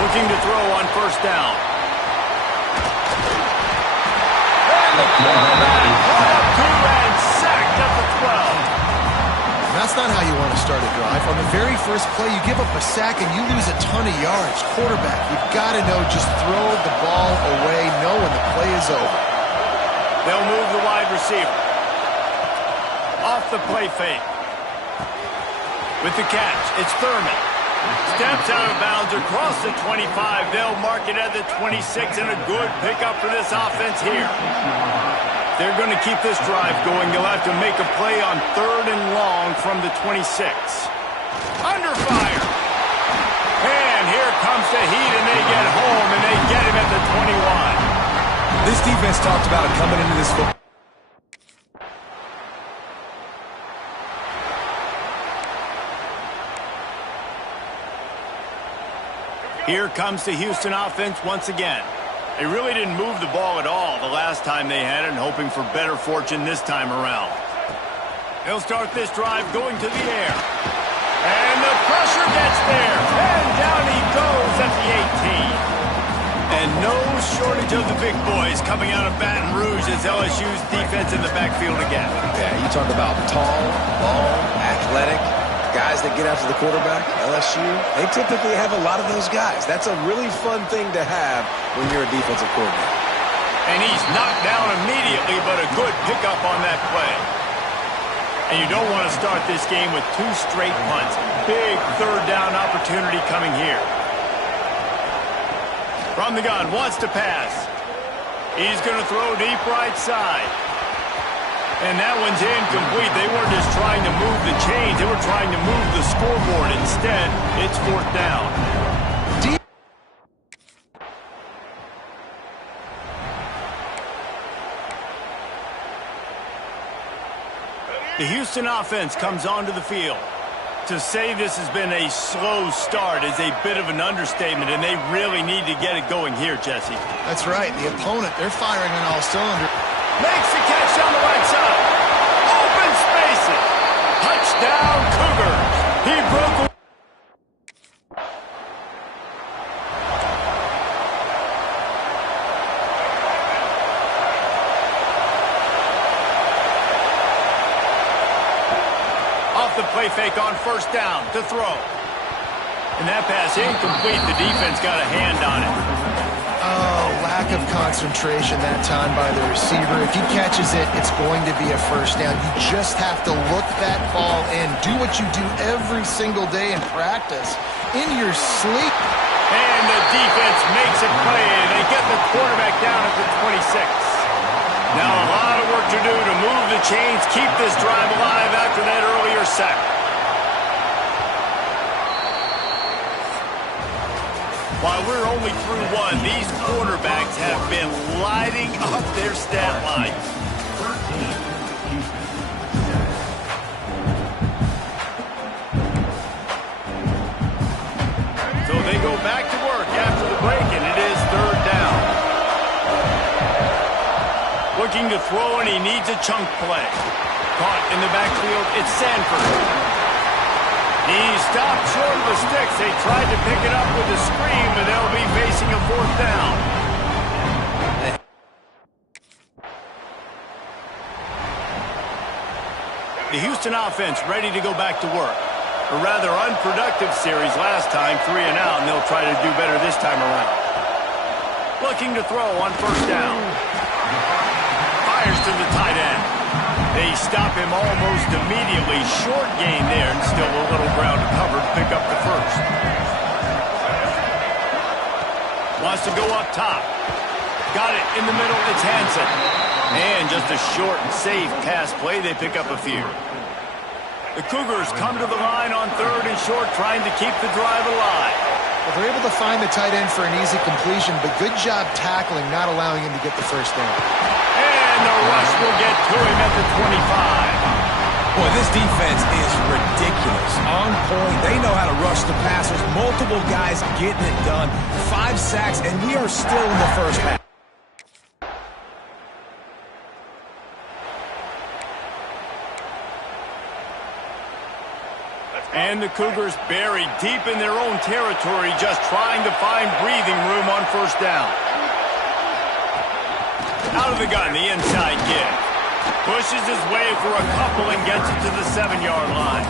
Looking to throw on first down. And the quarterback brought up two and sacked at the 12. That's not how you want to start a drive. On the very first play, you give up a sack and you lose a ton of yards. Quarterback, you've got to know, just throw the ball away, know when the play is over. They'll move the wide receiver. Off the play fake. With the catch, it's Thurman. Steps out of bounds across the 25. They'll mark it at the 26, and a good pickup for this offense here. They're going to keep this drive going. They'll have to make a play on 3rd and long from the 26. Under fire. And here comes the heat, and they get home, and they get him at the 21. This defense talked about it coming into this football. Here comes the Houston offense once again. They really didn't move the ball at all the last time they had it, and hoping for better fortune this time around. He'll start this drive going to the air. And the pressure gets there. And down he goes at the 18. And no shortage of the big boys coming out of Baton Rouge as LSU's defense in the backfield again. Yeah, you talk about tall, long, athletic, guys that get after the quarterback. LSU, they typically have a lot of those guys. That's a really fun thing to have when you're a defensive coordinator. And he's knocked down immediately, but a good pickup on that play. And you don't want to start this game with 2 straight punts. Big third down opportunity coming here. From the gun, wants to pass. He's going to throw deep right side. And that one's incomplete. They weren't just trying to move the chains. They were trying to move the scoreboard. Instead, it's 4th down. The Houston offense comes onto the field. To say this has been a slow start is a bit of an understatement, and they really need to get it going here, Jesse. That's right. The opponent, they're firing on all cylinders. Makes the catch down the right side. Open spaces. Touchdown, Cougars. He broke away. The play fake on 1st down to throw. And that pass incomplete. The defense got a hand on it. Oh, lack of concentration that time by the receiver. If he catches it, it's going to be a 1st down. You just have to look that ball in. Do what you do every single day in practice. In your sleep. And the defense makes a play, and they get the quarterback down at the 26. Now a lot of work to do to move the chains, keep this drive alive after that earlier sack. While we're only through 1, these quarterbacks have been lighting up their stat line. So they go back to work after the break, and it is 3rd down. Looking to throw, and he needs a chunk play. Caught in the backfield, it's Sanford. He stopped short of the sticks. They tried to pick it up with a screen, but they'll be facing a 4th down. The Houston offense ready to go back to work. A rather unproductive series last time, 3 and out, and they'll try to do better this time around. Looking to throw on 1st down. Fires to the tight end. They stop him almost immediately. Short gain there, and still a little ground to cover to pick up the 1st. Wants to go up top. Got it in the middle. It's Hansen. And just a short and safe pass play. They pick up a few. The Cougars come to the line on 3rd and short, trying to keep the drive alive. Well, they're able to find the tight end for an easy completion, but good job tackling, not allowing him to get the 1st down. And the rush will get to him at the 25. Boy, this defense is ridiculous. On point. They know how to rush the passers. Multiple guys getting it done. 5 sacks, and we are still in the 1st half. And the Cougars buried deep in their own territory, just trying to find breathing room on 1st down. Out of the gun, the inside give. Pushes his way for a couple and gets it to the 7-yard line.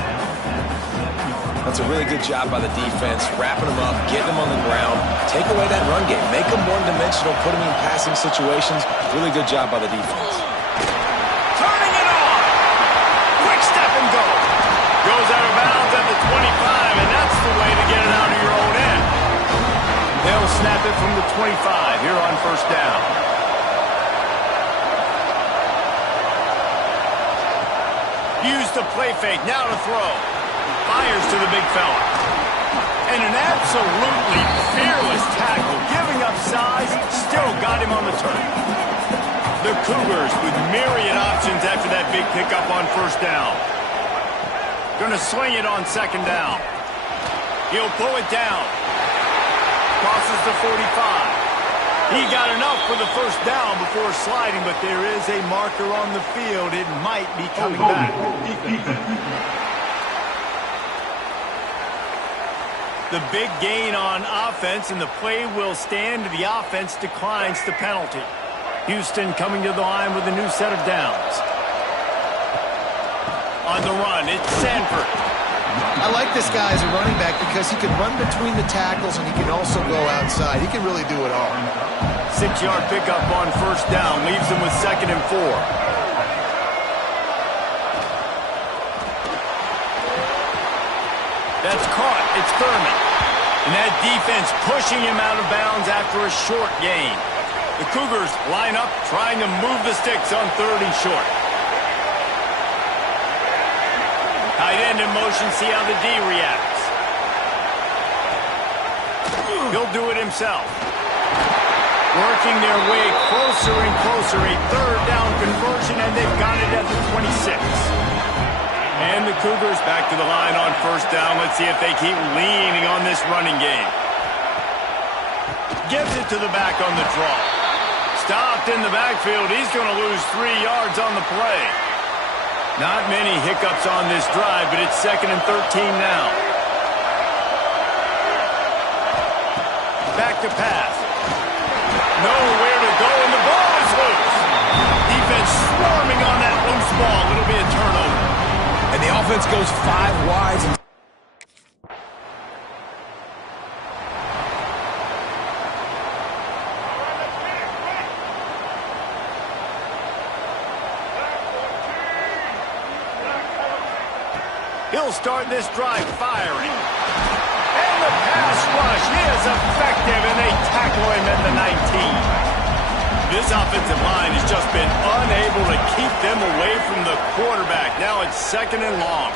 That's a really good job by the defense, wrapping them up, getting them on the ground. Take away that run game. Make them one-dimensional, put them in passing situations. Really good job by the defense. Turning it on! Quick step and go! Goes out of bounds at the 25, and that's the way to get it out of your own end. They'll snap it from the 25 here on 1st down. Use the play fake, now to throw. Fires to the big fella. And an absolutely fearless tackle, giving up size, still got him on the turn. The Cougars with myriad options after that big pickup on 1st down. Going to swing it on 2nd down. He'll pull it down. Crosses the 45. He got enough for the first down before sliding, but there is a marker on the field. It might be coming back. The big gain on offense, and the play will stand. The offense declines the penalty. Houston coming to the line with a new set of downs. On the run, it's Sanford. I like this guy as a running back because he can run between the tackles and he can also go outside. He can really do it all. 6-yard pickup on first down. Leaves him with 2nd and 4. That's caught. It's Thurman. And that defense pushing him out of bounds after a short gain. The Cougars line up trying to move the sticks on 3rd and short. Tight end in motion, see how the D reacts. He'll do it himself. Working their way closer and closer. A 3rd down conversion, and they've got it at the 26. And the Cougars back to the line on first down. Let's see if they keep leaning on this running game. Gives it to the back on the draw. Stopped in the backfield. He's going to lose 3 yards on the play. Not many hiccups on this drive, but it's 2nd and 13 now. Back to pass. Nowhere to go, and the ball is loose. Defense swarming on that loose ball. It'll be a turnover. And the offense goes 5 wide. He'll start this drive firing. And the pass rush is effective, and they tackle him at the 19. This offensive line has just been unable to keep them away from the quarterback. Now it's 2nd and long.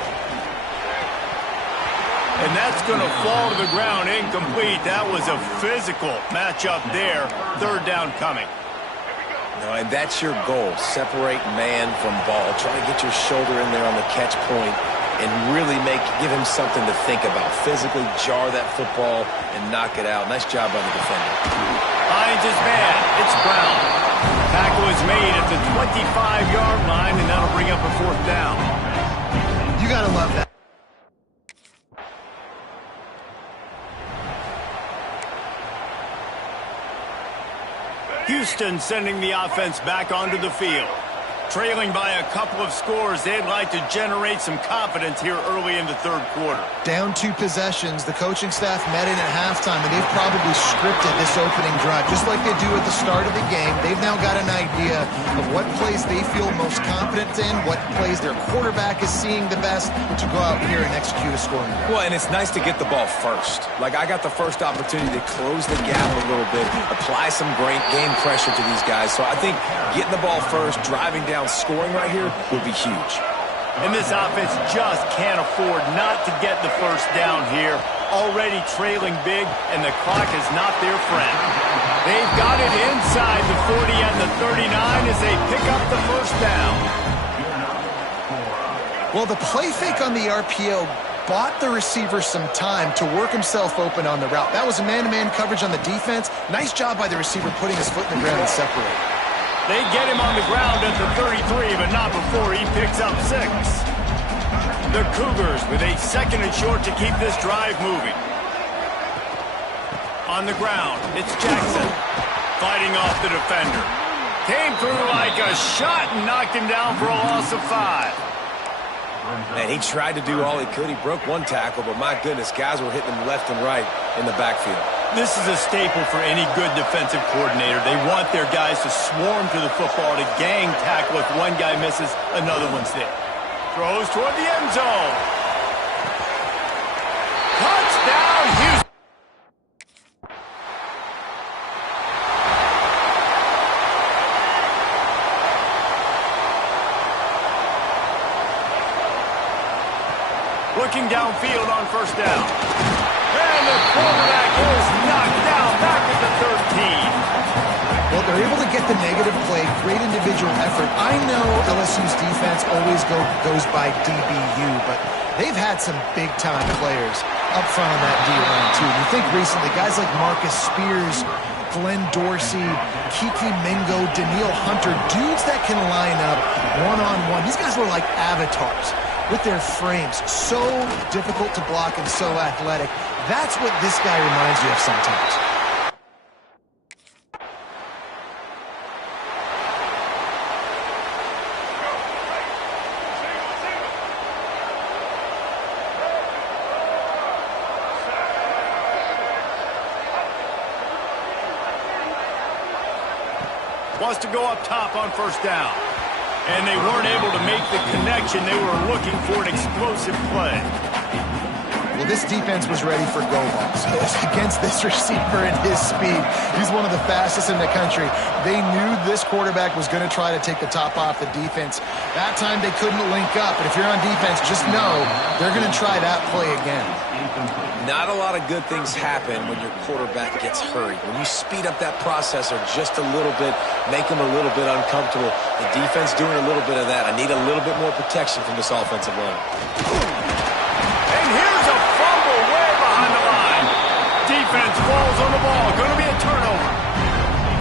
And that's going to fall to the ground incomplete. That was a physical matchup there. 3rd down coming. No, and that's your goal. Separate man from ball. Try to get your shoulder in there on the catch point and really give him something to think about. Physically jar that football and knock it out. Nice job by the defender. Finds his man. It's Brown. Tackle is made at the 25-yard line, and that'll bring up a 4th down. You got to love that. Houston sending the offense back onto the field. Trailing by a couple of scores, they'd like to generate some confidence here early in the 3rd quarter. Down 2 possessions, the coaching staff met in at halftime, and they've probably scripted this opening drive. Just like they do at the start of the game, they've now got an idea of what plays they feel most confident in, what plays their quarterback is seeing the best to go out here and execute a scoring drive. Well, and it's nice to get the ball first. Like, I got the first opportunity to close the gap a little bit, apply some great game pressure to these guys. So I think getting the ball first, driving down, scoring right here would be huge. And this offense just can't afford not to get the first down here. Already trailing big, and the clock is not their friend. They've got it inside the 40 and the 39 as they pick up the first down. Well, the play fake on the RPO bought the receiver some time to work himself open on the route. That was a man-to-man coverage on the defense. Nice job by the receiver putting his foot in the ground and separating. They get him on the ground at the 33, but not before he picks up 6. The Cougars with a 2nd and short to keep this drive moving. On the ground, it's Jackson fighting off the defender. Came through like a shot and knocked him down for a loss of 5. And he tried to do all he could. He broke 1 tackle, but my goodness, guys were hitting him left and right in the backfield. This is a staple for any good defensive coordinator. They want their guys to swarm to the football, to gang tackle. If one guy misses, another one's there. Throws toward the end zone. Touchdown, Houston. Looking downfield on first down. And the quarterback is knocked down back at the 13. Well, they're able to get the negative play, great individual effort. I know LSU's defense always goes by DBU, but they've had some big-time players up front on that D-line, too. You think recently, guys like Marcus Spears, Glenn Dorsey, Kiki Mingo, Daniil Hunter, dudes that can line up one-on-one. These guys were like avatars with their frames. So difficult to block and so athletic. That's what this guy reminds you of sometimes. Wants to go up top on first down. And they weren't able to make the connection. They were looking for an explosive play. Well, this defense was ready for go balls against this receiver and his speed. He's one of the fastest in the country. They knew this quarterback was going to try to take the top off the defense. That time they couldn't link up. And if you're on defense, just know they're going to try that play again. Not a lot of good things happen when your quarterback gets hurried. When you speed up that processor just a little bit, make him a little bit uncomfortable. The defense doing a little bit of that. I need a little bit more protection from this offensive line. And here's a fumble way behind the line. Defense falls on the ball. Going to be a turnover.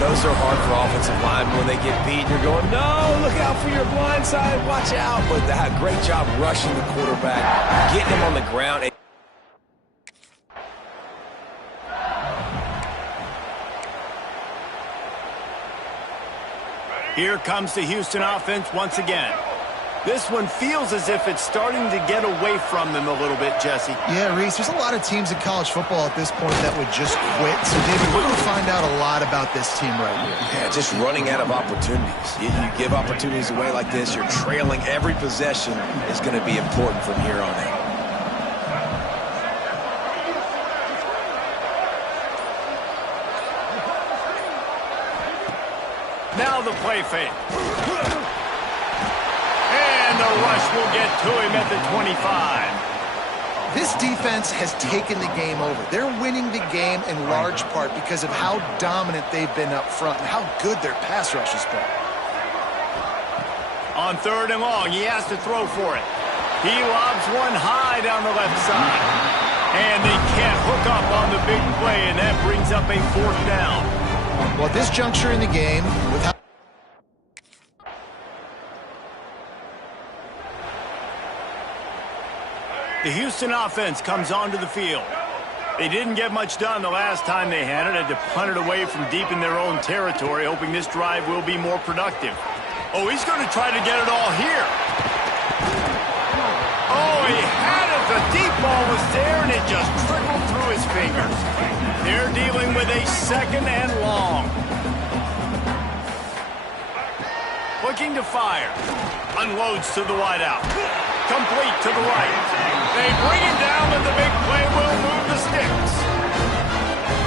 Those are hard for offensive line. When they get beat, you're going, no, look out for your blind side. Watch out. But great job rushing the quarterback, getting him on the ground. Here comes the Houston offense once again. This one feels as if it's starting to get away from them a little bit, Jesse. Yeah, Reese, there's a lot of teams in college football at this point that would just quit. So, David, we're going to find out a lot about this team right here. Yeah, just running out of opportunities. You give opportunities away like this, you're trailing every possession is going to be important from here on out. Now the play fake. And the rush will get to him at the 25. This defense has taken the game over. They're winning the game in large part because of how dominant they've been up front and how good their pass rush has been. On third and long, he has to throw for it. He lobs one high down the left side. And they can't hook up on the big play, and that brings up a fourth down. Well, at this juncture in the game, with how the Houston offense comes onto the field. They didn't get much done the last time they had it. Had to punt it away from deep in their own territory, hoping this drive will be more productive. Oh, he's going to try to get it all here. Oh, he had it. The deep ball was there, and it just trickled through his fingers. They're dealing with a second and long. Looking to fire. Unloads to the wideout. Complete to the right. They bring him down, and the big play will move the sticks.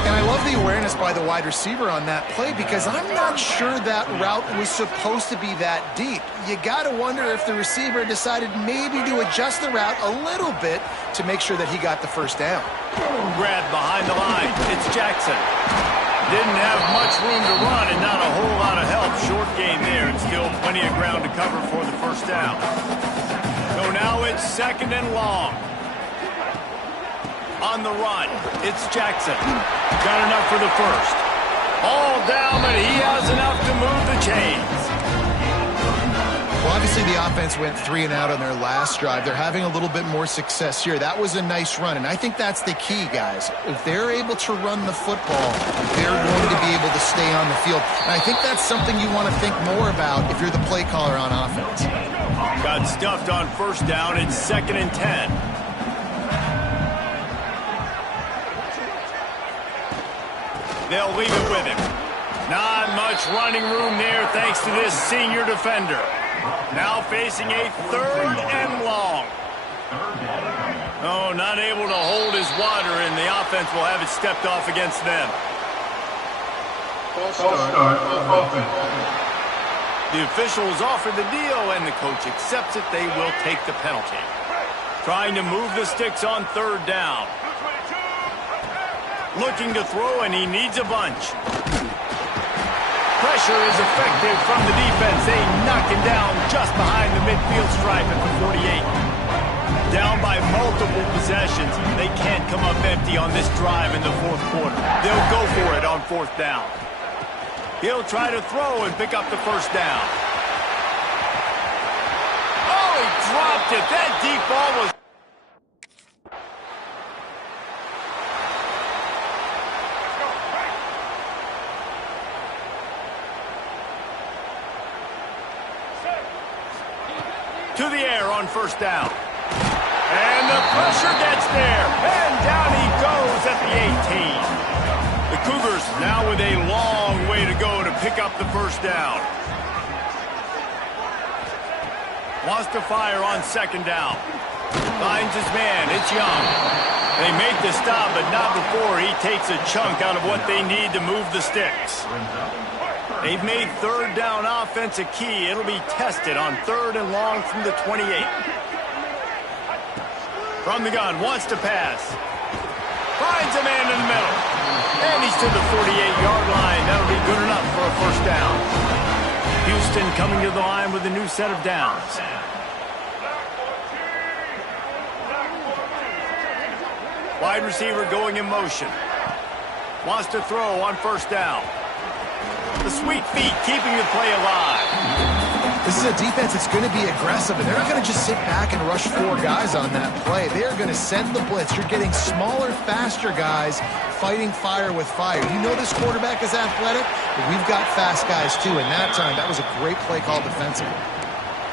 And I love the awareness by the wide receiver on that play because I'm not sure that route was supposed to be that deep. You got to wonder if the receiver decided maybe to adjust the route a little bit to make sure that he got the first down. Grab behind the line. It's Jackson. Didn't have much room to run and not a whole lot of help. Short gain there and still plenty of ground to cover for the first down. So now it's second and long. On the run, it's Jackson. Got enough for the first. All down, but he has enough to move the chains. Well, obviously the offense went 3 and out on their last drive. They're having a little bit more success here. That was a nice run, and I think that's the key, guys. If they're able to run the football, they're going to be able to stay on the field. And I think that's something you want to think more about if you're the play caller on offense. Got stuffed on first down. It's second and 10. They'll leave it with him. Not much running room there thanks to this senior defender. Now facing a third and long. Oh, not able to hold his water, and the offense will have it stepped off against them. The officials offer the deal, and the coach accepts it. They will take the penalty. Trying to move the sticks on third down. Looking to throw, and he needs a bunch. Pressure is effective from the defense. They knock him down just behind the midfield stripe at the 48. Down by multiple possessions, they can't come up empty on this drive in the fourth quarter. They'll go for it on fourth down. He'll try to throw and pick up the first down. Oh, he dropped it. That deep ball was... to the air on first down. And the pressure gets there. And down he goes at the 18. The Cougars now with a long way to go to pick up the first down. Wants to fire on second down. Finds his man. It's Young. They make the stop, but not before he takes a chunk out of what they need to move the sticks. They've made third down offense a key. It'll be tested on third and long from the 28. From the gun, wants to pass. Finds a man in the middle. And he's to the 48-yard line. That'll be good enough for a first down. Houston coming to the line with a new set of downs. Wide receiver going in motion. Wants to throw on first down. The sweet feet keeping the play alive. This is a defense that's going to be aggressive, and they're not going to just sit back and rush four guys on that play. They are going to send the blitz. You're getting smaller, faster guys fighting fire with fire. You know this quarterback is athletic, but we've got fast guys too, and that time, that was a great play call defensively.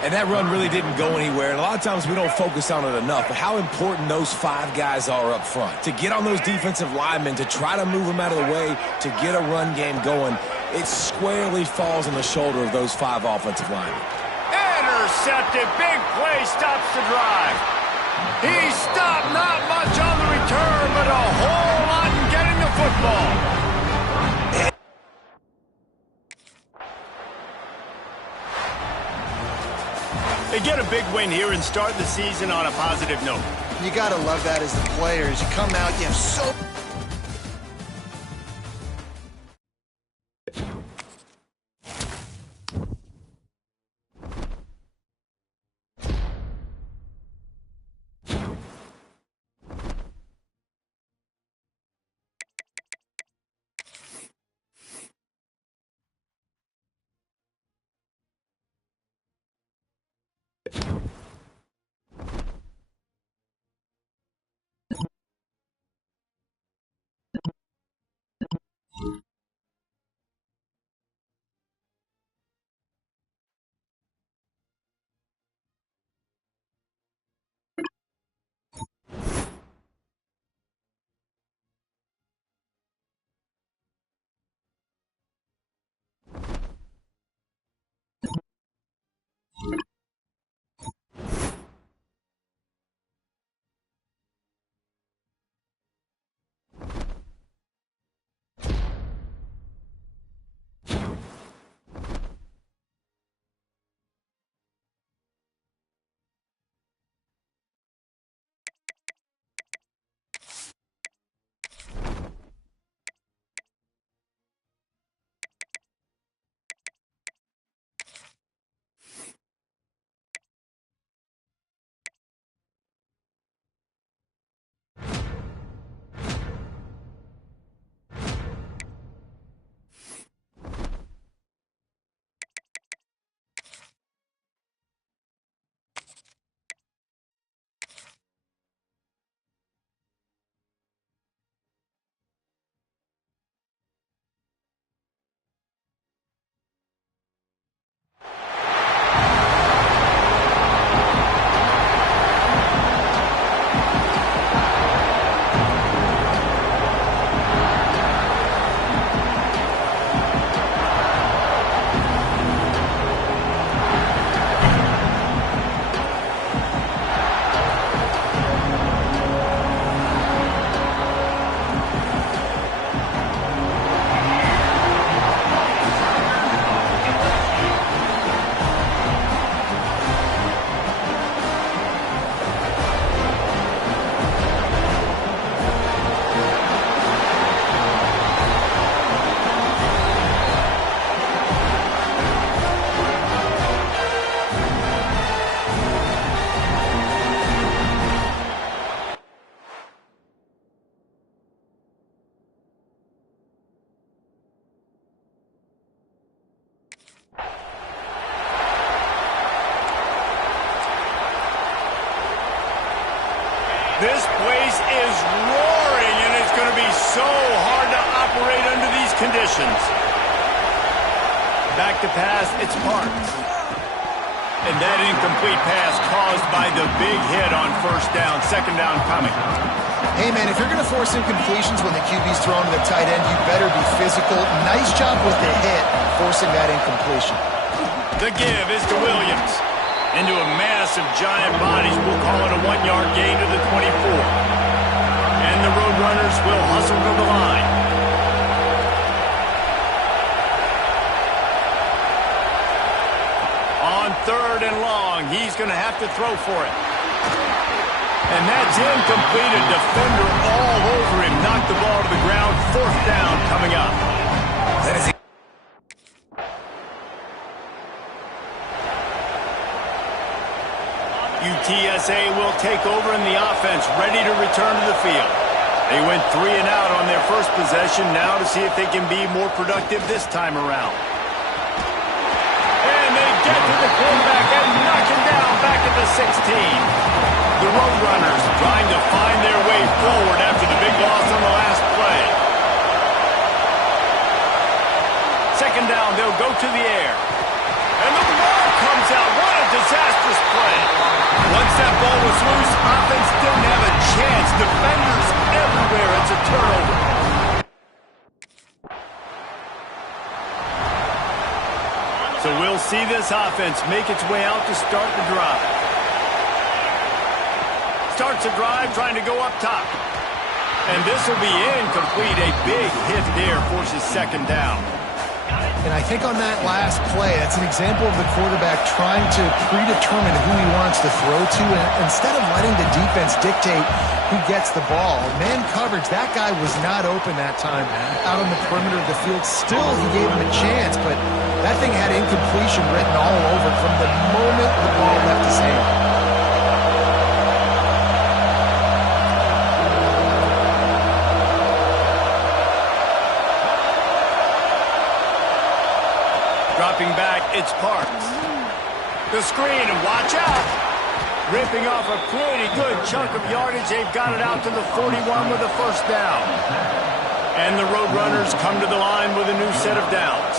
And that run really didn't go anywhere. And a lot of times we don't focus on it enough, but how important those five guys are up front. To get on those defensive linemen, to try to move them out of the way, to get a run game going, it squarely falls on the shoulder of those five offensive linemen. Intercepted. Big play stops the drive. He stopped not much on the return, but a whole lot in getting the football. They get a big win here and start the season on a positive note. You got to love that as the players. You come out, you have so... This place is roaring, and it's going to be so hard to operate under these conditions. Back to pass, it's Parks. And that incomplete pass caused by the big hit on first down. Second down coming. Hey, man, if you're going to force incompletions when the QB's thrown to the tight end, you better be physical. Nice job with the hit, forcing that incompletion. The give is to Williams. Into a massive giant bodies. We'll call it a 1-yard gain to the 24. And the Roadrunners will hustle to the line. On 3rd and long, he's going to have to throw for it. And that's incomplete. A defender all over him. Knocked the ball to the ground. 4th down coming up. That is UTSA will take over in the offense, ready to return to the field. They went 3 and out on their first possession, now to see if they can be more productive this time around. And they get to the quarterback and knock him down back at the 16. The Roadrunners trying to find their way forward after the big loss on the last play. Second down, they'll go to the air. And the ball comes out. What a disastrous play. Once that ball was loose, offense didn't have a chance. Defenders everywhere. It's a turnover. So we'll see this offense make its way out to start the drive. Starts a drive trying to go up top. And this will be incomplete. A big hit there forces second down. And I think on that last play, that's an example of the quarterback trying to predetermine who he wants to throw to, and instead of letting the defense dictate who gets the ball. Man coverage, that guy was not open that time out on the perimeter of the field. Still, he gave him a chance, but that thing had incompletion written all over it from the moment the ball left his hand. Dropping back, it's Parks. The screen, and watch out. Ripping off a pretty good chunk of yardage. They've got it out to the 41 with a first down. And the Roadrunners come to the line with a new set of downs.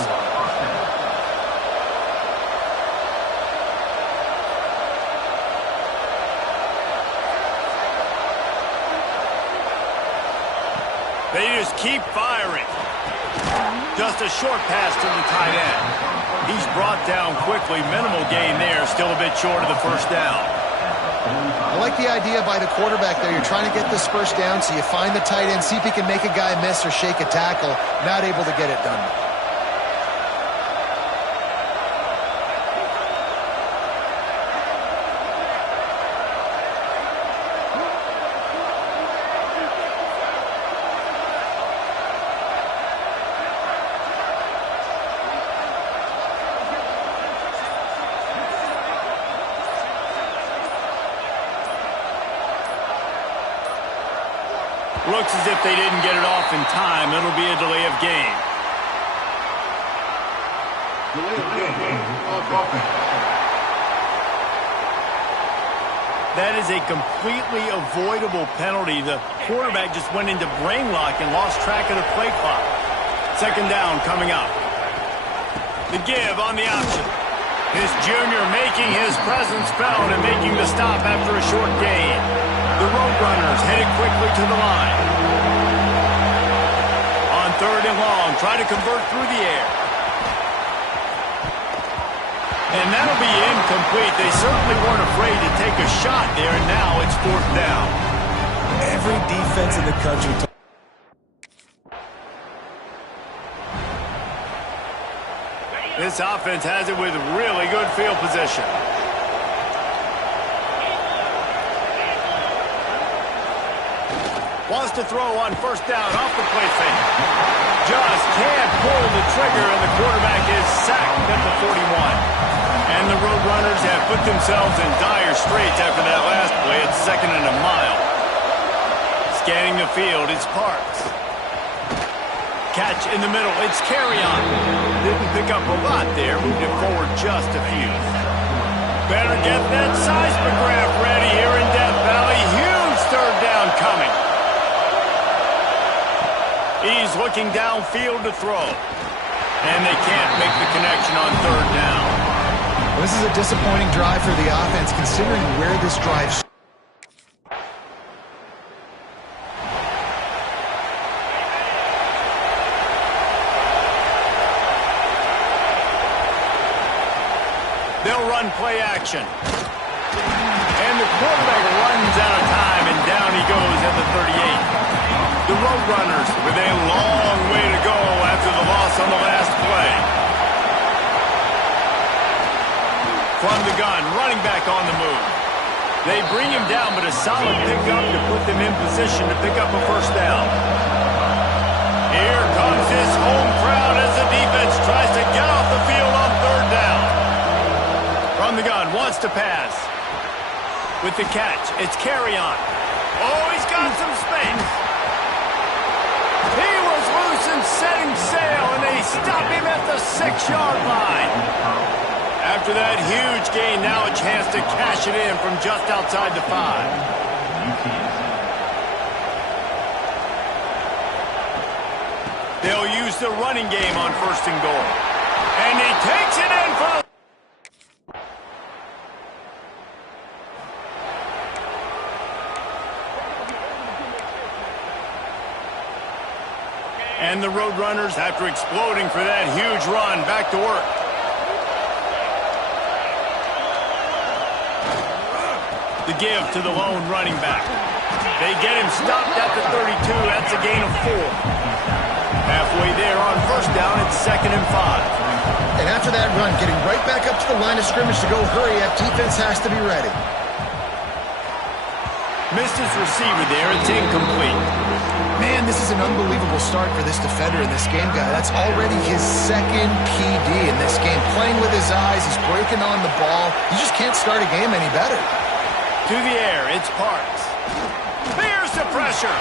They just keep firing. Just a short pass to the tight end. He's brought down quickly. Minimal gain there. Still a bit short of the first down. I like the idea by the quarterback there. You're trying to get this first down, so you find the tight end, see if he can make a guy miss or shake a tackle. Not able to get it done. Looks as if they didn't get it off in time. It'll be a delay of game. That is a completely avoidable penalty. The quarterback just went into brain lock and lost track of the play clock. Second down coming up. The give on the option. This junior making his presence felt and making the stop after a short gain. The Roadrunners headed quickly to the line. On 3rd and long, try to convert through the air. And that'll be incomplete. They certainly weren't afraid to take a shot there, and now it's 4th down. every defense in the country. This offense has it with really good field position. Wants to throw on first down off the play fake. Just can't pull the trigger, and the quarterback is sacked at the 41. And the Roadrunners have put themselves in dire straits after that last play. It's 2nd and a mile. Scanning the field, it's Parks. Catch in the middle, it's Carry-On. Didn't pick up a lot there, moved it forward just a few. Better get that seismograph ready here in Death Valley. Huge third down coming. He's looking downfield to throw. And they can't make the connection on third down. Well, this is a disappointing drive for the offense, considering where this drive started. They'll run play action. And the quarterback runs out of time, and down he goes at the 38. The Roadrunners with a long way to go after the loss on the last play. From the gun, running back on the move. They bring him down, but a solid pickup to put them in position to pick up a first down. Here comes his home crowd as the defense tries to get off the field on third down. From the gun, wants to pass. With the catch, it's carry-on. Oh, he's got some space. He was loose and setting sail, and they stop him at the 6-yard line. After that huge gain, now a chance to cash it in from just outside the 5. They'll use the running game on first and goal. And he takes it in for... And the Roadrunners, after exploding for that huge run, back to work. The give to the lone running back. They get him stopped at the 32. That's a gain of 4. Halfway there on first down, it's 2nd and 5. And after that run, getting right back up to the line of scrimmage to go hurry up, defense has to be ready. Missed his receiver there. It's incomplete. Man, this is an unbelievable start for this defender in this game, guy. That's already his 2nd PD in this game. Playing with his eyes, he's breaking on the ball. You just can't start a game any better. To the air, it's Parks. There's the pressure.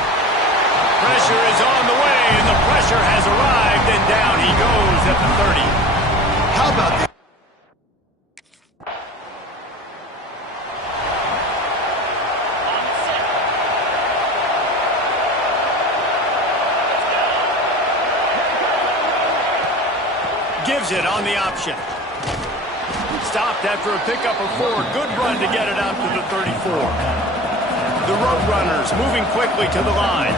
Pressure is on the way, and the pressure has arrived, and down he goes at the 30. How about this? Gives it on the option. Stopped after a pickup of 4. Good run to get it out to the 34. The Roadrunners moving quickly to the line.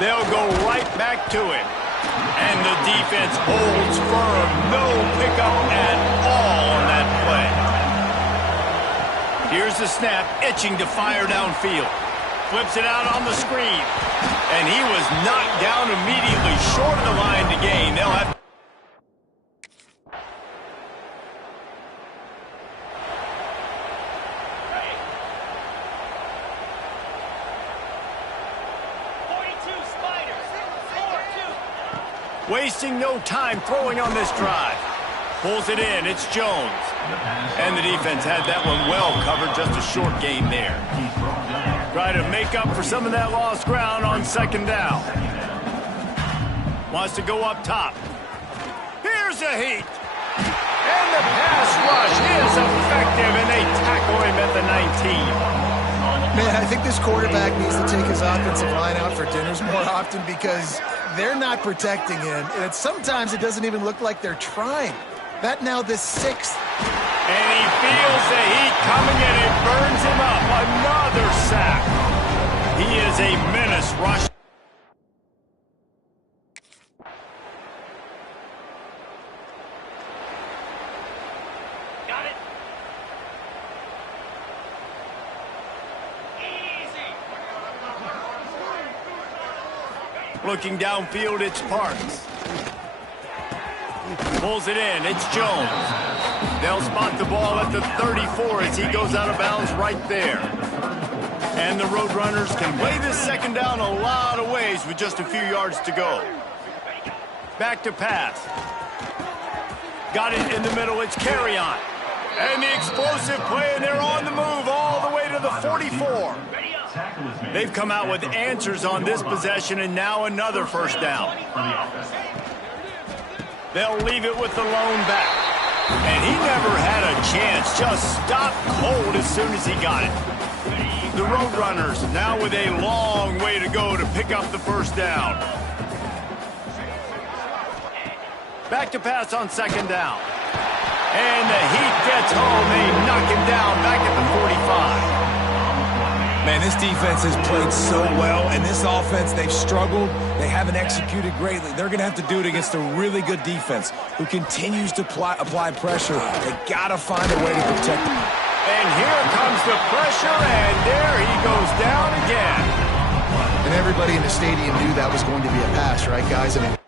They'll go right back to it. And the defense holds firm. No pickup at all on that play. Here's the snap, itching to fire downfield. Flips it out on the screen. And he was knocked down immediately, short of the line to gain. They'll have... Wasting no time throwing on this drive. Pulls it in, it's Jones. And the defense had that one well covered, just a short gain there. Try to make up for some of that lost ground on 2nd down. Wants to go up top. Here's a heat. And the pass rush is effective, and they tackle him at the 19. Man, I think this quarterback needs to take his offensive line out for dinners more often because they're not protecting him. And sometimes it doesn't even look like they're trying. That now the 6th. And he feels the heat coming, and it burns him up. Another sack. He is a menace rush. Got it. Easy. Looking downfield, it's Parks. Pulls it in, it's Jones. They'll spot the ball at the 34 as he goes out of bounds right there. And the Roadrunners can play this 2nd down a lot of ways with just a few yards to go. Back to pass. Got it in the middle, it's carry-on. And the explosive play, and they're on the move all the way to the 44. They've come out with answers on this possession, and now another first down. They'll leave it with the lone back. And he never had a chance. Just stopped cold as soon as he got it. The Roadrunners now with a long way to go to pick up the first down. Back to pass on second down. And the heat gets home. They knock him down back at the 45. Man, this defense has played so well, and this offense, they've struggled. They haven't executed greatly. They're going to have to do it against a really good defense who continues to apply pressure. They got to find a way to protect them. And here comes the pressure, and there he goes down again. And everybody in the stadium knew that was going to be a pass, right, guys? I mean,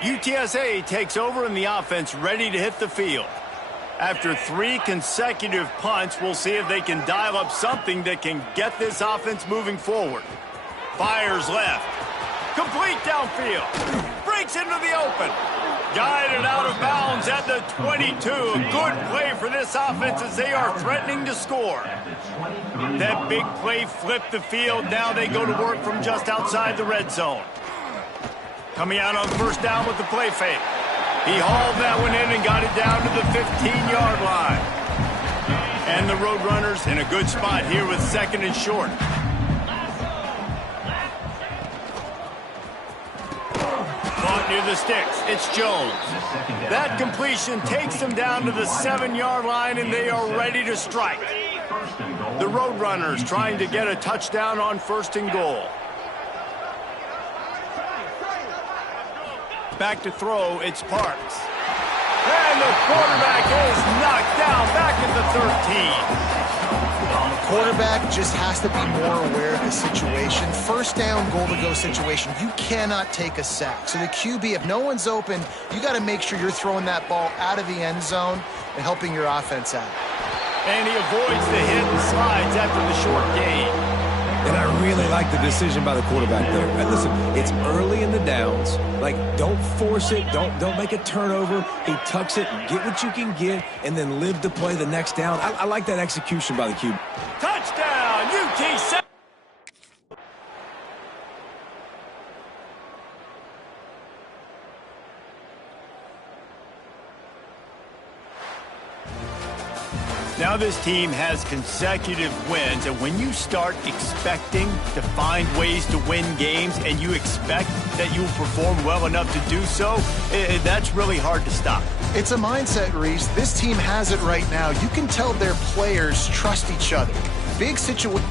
UTSA takes over in the offense, ready to hit the field. After 3 consecutive punts, we'll see if they can dial up something that can get this offense moving forward. Fires left. Complete downfield. Breaks into the open. Guided out of bounds at the 22. A good play for this offense as they are threatening to score. That big play flipped the field. Now they go to work from just outside the red zone. Coming out on first down with the play fake. He hauled that one in and got it down to the 15-yard line. And the Roadrunners in a good spot here with second and short. Caught near the sticks. It's Jones. That completion takes them down to the 7-yard line, and they are ready to strike. The Roadrunners trying to get a touchdown on first and goal. Back to throw, it's Parks. And the quarterback is knocked down back at the 13. the quarterback just has to be more aware of the situation. First down, goal-to-go situation. You cannot take a sack. So the QB, if no one's open, you got to make sure you're throwing that ball out of the end zone and helping your offense out. And he avoids the hit and slides after the short gain. And I really like the decision by the quarterback there. And listen, it's early in the downs. Like, don't force it. Don't make a turnover. He tucks it, get what you can get, and then live to play the next down. I like that execution by the QB. Touchdown, UTSA! Now this team has consecutive wins, and when you start expecting to find ways to win games and you expect that you'll perform well enough to do so, that's really hard to stop. It's a mindset, Reese. This team has it right now. You can tell their players trust each other. Big situation.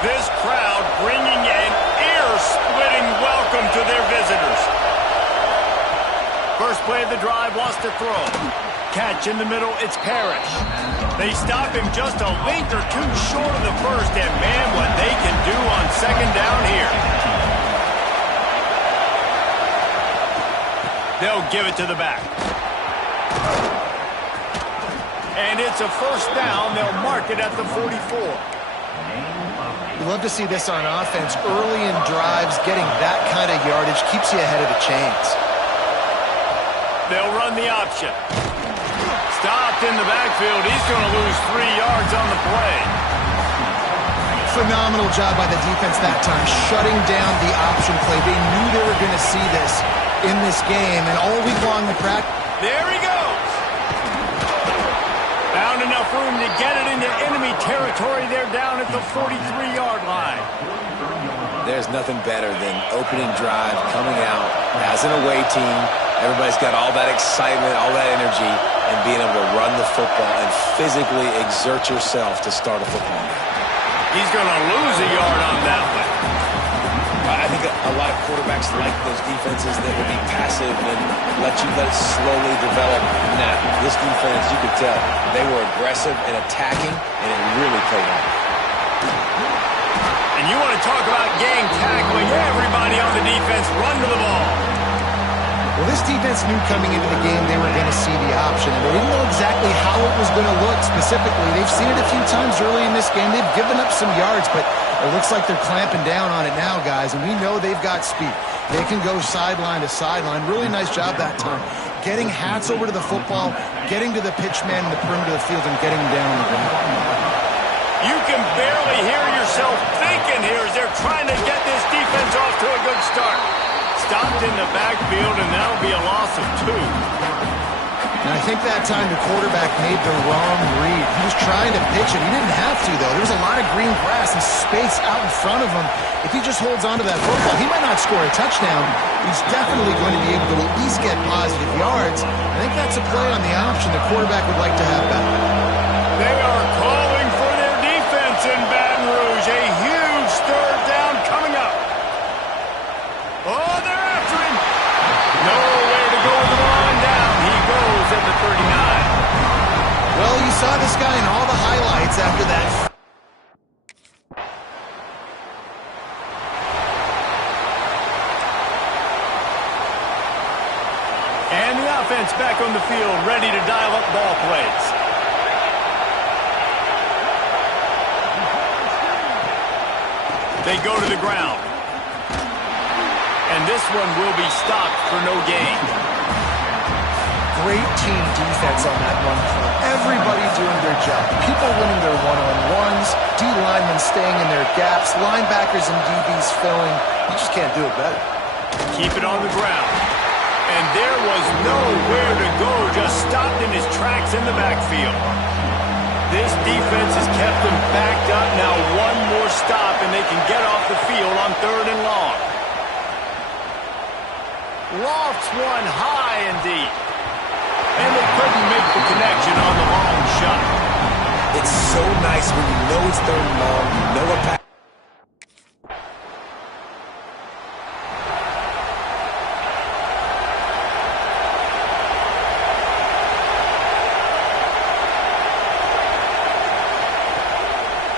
This crowd bringing an ear-splitting welcome to their visitors. First play of the drive, lost to throw. Catch in the middle, it's Parrish. They stop him just a link or two short of the first, and man, what they can do on second down here. They'll give it to the back. And it's a first down. They'll mark it at the 44. You love to see this on offense. Early in drives, getting that kind of yardage keeps you ahead of the chains. They'll run the option. Stopped in the backfield. He's going to lose 3 yards on the play. Phenomenal job by the defense that time, shutting down the option play. They knew they were going to see this in this game, and all week long in practice. There he goes. Found enough room to get it into enemy territory. They're down at the 43-yard line. There's nothing better than opening drive, coming out as an away team. Everybody's got all that excitement, all that energy, and being able to run the football and physically exert yourself to start a football game. He's going to lose a yard on that one. I think a lot of quarterbacks like those defenses that will be passive and let it slowly develop. Nah, this defense, you could tell, they were aggressive and attacking, and it really paid off. And you want to talk about gang tackling, everybody on the defense run to the ball. Well, this defense knew coming into the game they were going to see the option, and they didn't know exactly how it was going to look specifically. They've seen it a few times early in this game. They've given up some yards, but it looks like they're clamping down on it now, guys, and we know they've got speed. They can go sideline to sideline. Really nice job that time. Getting hats over to the football, getting to the pitch man in the perimeter of the field, and getting him down on the ground. You can barely hear yourself thinking here as they're trying to get this defense off to a good start. Stopped in the backfield, and that'll be a loss of 2. And I think that time the quarterback made the wrong read. He was trying to pitch it. He didn't have to, though. There was a lot of green grass and space out in front of him. If he just holds on to that football, he might not score a touchdown. He's definitely going to be able to at least get positive yards. I think that's a play on the option the quarterback would like to have back. They are calling for their defense in Baton Rouge. A huge third down coming up. Oh, they're after him. Nowhere to go with the ball and down. He goes at the 39. Well, you saw this guy in all the highlights after that. And the offense back on the field, ready to dial up ball plays. They go to the ground. And this one will be stopped for no gain. Great team defense on that run play. Everybody doing their job. People winning their one-on-ones, D-linemen staying in their gaps, linebackers and DBs filling. You just can't do it better. Keep it on the ground. And there was nowhere to go, just stopped in his tracks in the backfield. This defense has kept them backed up. Now one more stop, and they can get off the field on 3rd and long. Lofts one high and deep. And they couldn't make the connection on the long shot. It's so nice when you know it's 3rd and long, you know a pass.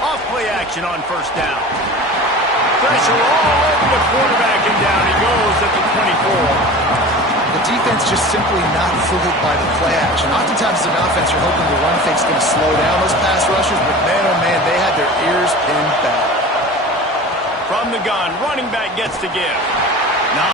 Off-play action on 1st down. Pressure all over the quarterback, and down he goes at the 24. The defense just simply not fooled by the play action. Oftentimes as an offense, you're hoping the run fake's going to slow down those pass rushers, but man, oh man, they had their ears pinned back. From the gun, running back gets to give.